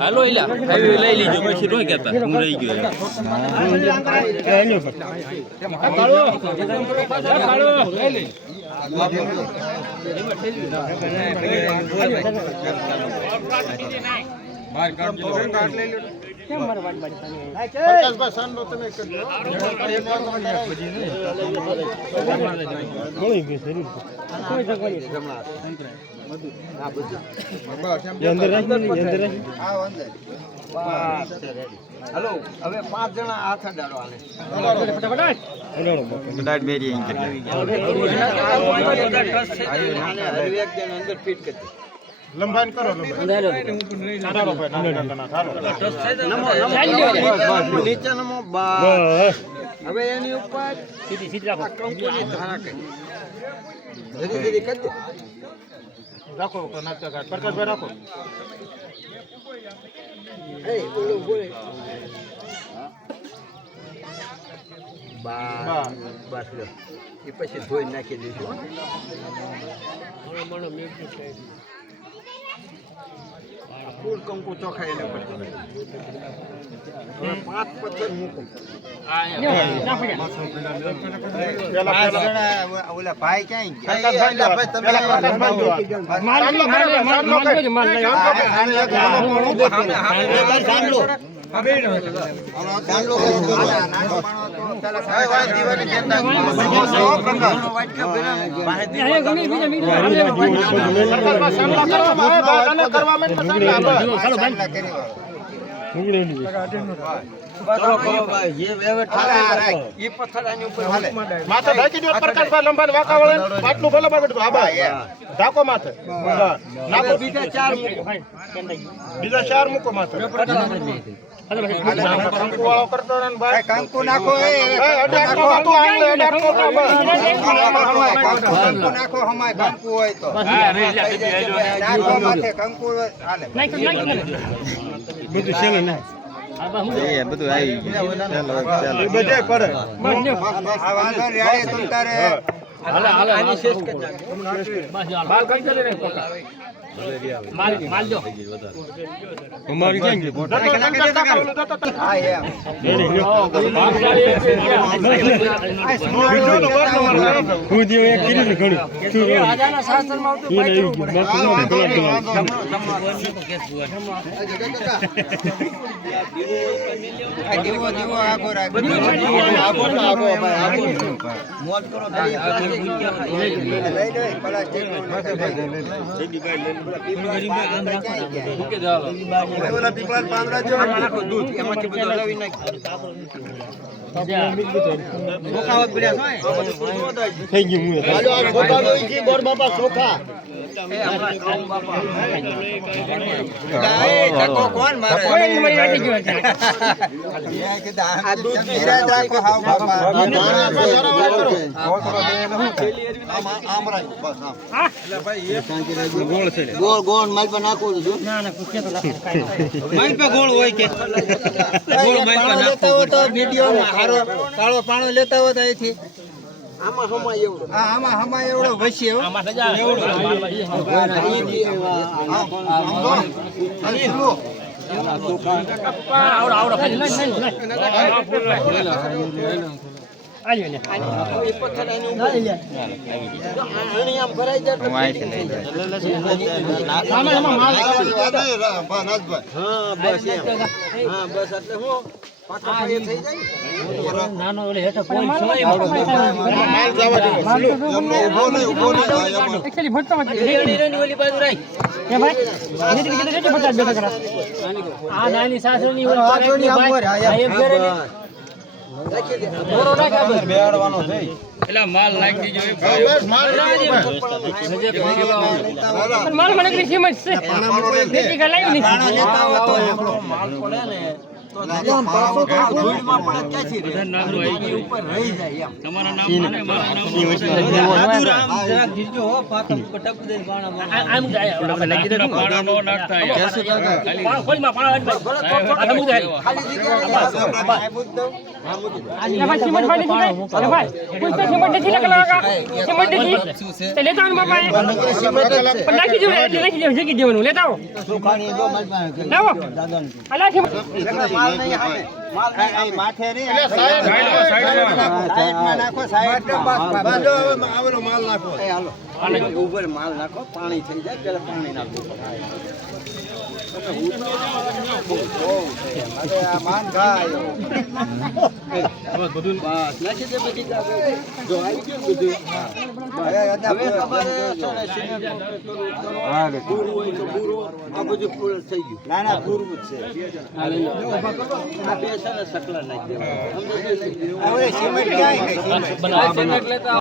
હાલો એલા હાઈવે લઈ લીજો પછી નો કહેતા હું રહી ગયો બહાર કાઢ લઈ લો કેમ મારે વાટ બાડી પ્રકાશભાઈ સાંડો તમે કરજો ગોળી ગઈ જરૂર કોઈ જગવાની જમણા આ બધું અંદર રાખ આ અંદર હાલો હવે 5 જણા હાથ અડાડો આને ફટાફટ બેરી અહીં કરી એક જણ અંદર ફિટ કરી લંબાન કરો નીચે નમો બસ હવે એની ઉપર સીધી રાખો કંકુની ધારા કરી ધીરે ધીરે કરી દે રાખો નાચકા પ્રકાશભાઈ રાખો એ બોલો બોલે બસ એ પછી ધોઈ નાખી દઈશું ફૂલ કંકુ ચોખા એને પર 5 પથ્થર મૂકો ઓલા ભાઈ ક્યાં બીજા 4 મૂકો માથે કંકુ નાખો નાખો હમાય કંકુ હોય તો કંકુ બધું છેલ્લે ના બધું આવી બધે પડે વાંધો રે તું તારે આની શેષ કરી બાલ કઈ ચાલે રે માલ જો અમારી કેમ છે હા એમ હું દિયો એક કિલો ને ઘણું રાજાના શાસ્ત્રમાં મોજ કરો કોણ મારે ગોળ ગોળ માલ પર નાખું છું માલ પર ગોળ હોય કે ગોળ માલ પર નાખો તો વિડિયોમાં હારો કાળો પાણો લેતા હોય તો અહીંથી આમાં હમાય એવડો આમાં હમાય એવડો વસી આમાં સજા એવડો આવડો આલ્યો ને એ પથ્થર આની ઉપર આની આમ ભરાઈ જાય આમાં માલ હા બસ એમ હા બસ એટલે હું પાછા એ થઈ જાય નાનો ઓલે હેઠા કોઈ માલ જવા દે ઉભો નહીં એક્ચ્યુઅલી ભટતો નથી ઓલી બાજુ રાઈ કે ભાઈ એને કીધું કે બતા બેઠા કરા આ નાની સાસરની ઓલી પાછળની ભાઈ આ એક ઘરે રાખી દે બોરો રાખા બસ બેહાડવાનો છે એલા માલ નાખી દીજો બસ માલ પણ માલ મને કઈ કિંમત છે બેટી કા લાવી ની પાણો લેતા હો તો માલ પડે ને તો નામ પાછો તો ધૂળમાં પડે ક્યાંથી રે નામ આવી ઉપર રહી જાય એમ તમારા નામ મને મારા નામ આદુરામ જરા દીજો હો પાતમ કટક દે પાણા આમ જાય આપણે લાગી દે પાણા નો નાખતા યાર ખાલી પાણા ખોલમાં પાણા ખાલી જગ્યા આ બુદ્ધ એ ભાઈ સિમેન્ટ ભાઈ નથી ભાઈ એ ભાઈ કોઈ તો સિમેન્ટ નથી લખલા કાકા સિમેન્ટ નથી તે લેતા આવો બાપા પણ નાખી દેવું એટલે નાખી દેવું જકી દેવાનું લેતા આવો સુખાણી દો લાવો અલા સિમેન્ટ માલ નહીં આવે માલ નહીં માથે રે સાઈડમાં નાખો સાઈડમાં બાજો આવેલો માલ નાખો એ હાલો અને ઉપર માલ નાખો પાણી થઈ જાય પેલા પાણી નાખો માન ગાય બધું નાખી દે બધી જો આવી ગયું બધું હવે તમારે પૂરું હોય તો પૂરું આ બધું પૂરું થઈ ગયું ના ના પૂરું જ છે આ બે છે ને સકલા નાખી દે હવે સિમેન્ટ ક્યાં